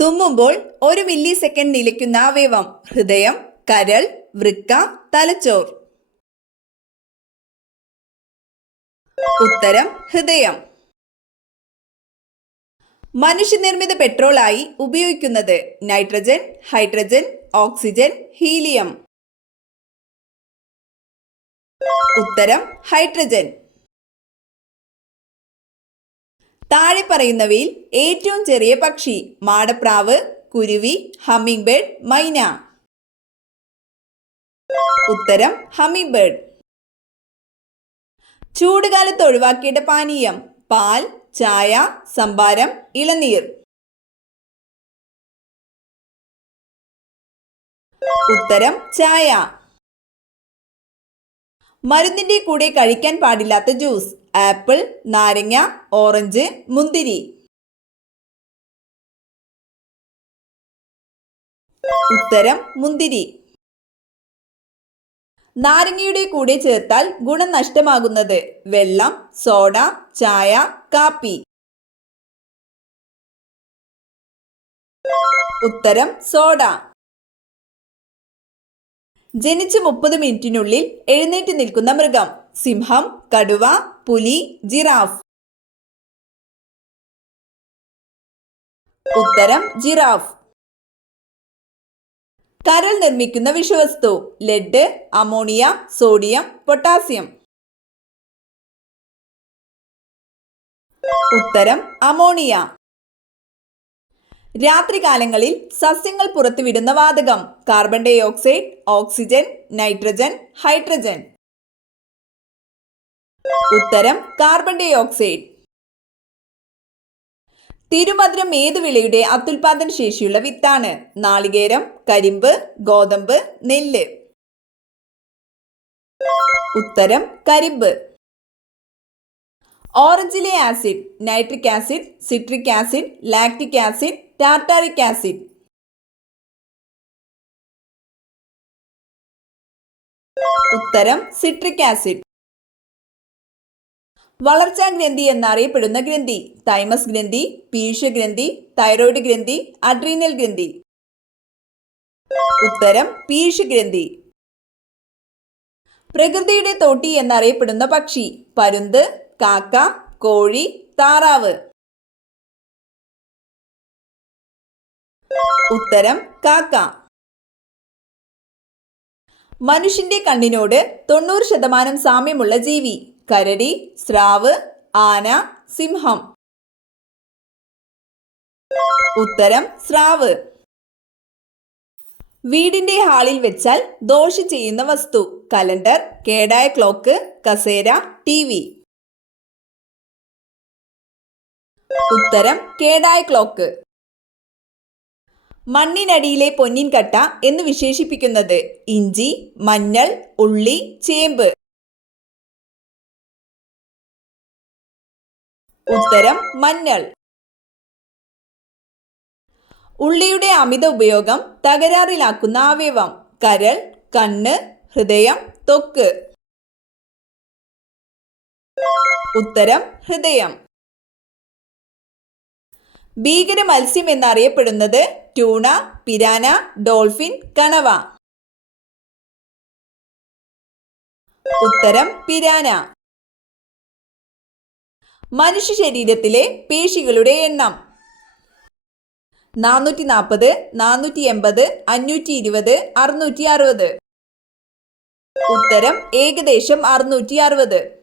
തുമ്മുമ്പോൾ 1 milli second നിലയ്ക്കുന്ന അവയവം ഹൃദയം, കരൾ, വൃക്ക, തലച്ചോർ. ഉത്തരം ഹൃദയം. മനുഷ്യനിർമ്മിത പെട്രോളായി ഉപയോഗിക്കുന്നത് നൈട്രജൻ, ഹൈഡ്രജൻ, ഓക്സിജൻ, ഹീലിയം. ഉത്തരം ഹൈഡ്രജൻ. താഴെ പറയുന്നവയിൽ ഏറ്റവും ചെറിയ പക്ഷി മാടപ്രാവ്, കുരുവി, ഹമ്മിങ് ബേർഡ്, മൈന. ഉത്തരം ഹമ്മിങ് ബേർഡ്. ചൂടുകാലത്ത് ഒഴിവാക്കേണ്ട പാനീയം പാൽ, ചായ, സംഭാരം, ഇളനീർ. ഉത്തരം ചായ. മരുന്നിന്റെ കൂടെ കഴിക്കാൻ പാടില്ലാത്ത ജ്യൂസ് ആപ്പിൾ, നാരങ്ങ, ഓറഞ്ച്, മുന്തിരി. ഉത്തരം മുന്തിരി. നാരങ്ങയുടെ കൂടെ ചേർത്താൽ ഗുണം നഷ്ടമാകുന്നത് വെള്ളം, സോഡ, ചായ, കാപ്പി. ഉത്തരം സോഡ. ജനിച്ച് 30 മിനിറ്റിനുള്ളിൽ എഴുന്നേറ്റ് നിൽക്കുന്ന മൃഗം സിംഹം, കടുവ, പുലി, ജിറാഫ്. ഉത്തരം ജിറാഫ്. കരൾ നിർമ്മിക്കുന്ന വിഷവസ്തു ലെഡ്, അമോണിയ, സോഡിയം, പൊട്ടാസ്യം. ഉത്തരം അമോണിയ. രാത്രികാലങ്ങളിൽ സസ്യങ്ങൾ പുറത്തുവിടുന്ന വാതകം carbon dioxide, oxygen, nitrogen, hydrogen. ഉത്തരം കാർബൺ ഡൈ ഓക്സൈഡ്. തിരുമധുരം ഏതു വിളയുടെ അത്യുൽപാദന ശേഷിയുള്ള വിത്താണ് നാളികേരം, കരിമ്പ്, ഗോതമ്പ്, നെല്ല്. ഉത്തരം കരിമ്പ്. ഓറഞ്ചിലെ acid nitric acid, citric acid, lactic acid, tartaric acid. ഉത്തരം സിട്രിക് ആസിഡ്. വളർച്ചാ ഗ്രന്ഥി എന്നറിയപ്പെടുന്ന ഗ്രന്ഥി തൈമസ് ഗ്രന്ഥി, പീയൂഷഗ്രന്ഥി, തൈറോയ്ഡ് ഗ്രന്ഥി, അഡ്രീനൽ ഗ്രന്ഥി. ഉത്തരം പീയൂഷഗ്രന്ഥി. പ്രകൃതിയുടെ തോട്ടി എന്നറിയപ്പെടുന്ന പക്ഷി പരുന്ത്, കാക്ക, കോഴി, താറാവ്. ഉത്തരം കാക്ക. മനുഷ്യന്റെ കണ്ണിനോട് 90% സാമ്യമുള്ള ജീവി കരടി, സ്രാവ്, ആന, സിംഹം. ഉത്തരം സ്രാവ്. വീടിന്റെ ഹാളിൽ വെച്ചാൽ ദോഷം ചെയ്യുന്ന വസ്തു കലണ്ടർ, കേടായ ക്ലോക്ക്, കസേര, TV. ഉത്തരം കേടായ ക്ലോക്ക്. മണ്ണിനടിയിലെ പൊന്നിൻ കട്ട എന്ന് വിശേഷിപ്പിക്കുന്നത് ഇഞ്ചി, മഞ്ഞൾ, ഉള്ളി, ചേമ്പ്. ഉത്തരം മഞ്ഞൾ. ഉള്ളിയുടെ അമിത ഉപയോഗം തകരാറിലാക്കുന്ന അവയവം കരൾ, കണ്ണ്, ഹൃദയം, ത്വക്ക്. ഉത്തരം ഹൃദയം. ഭീകര മത്സ്യം എന്നറിയപ്പെടുന്നത് ട്യൂണ, പിരാന, ഡോൾഫിൻ, കണവ. ഉത്തരം പിരാന. മനുഷ്യ ശരീരത്തിലെ പേശികളുടെ എണ്ണം 440, 480, 520, 660. ഉത്തരം ഏകദേശം 660.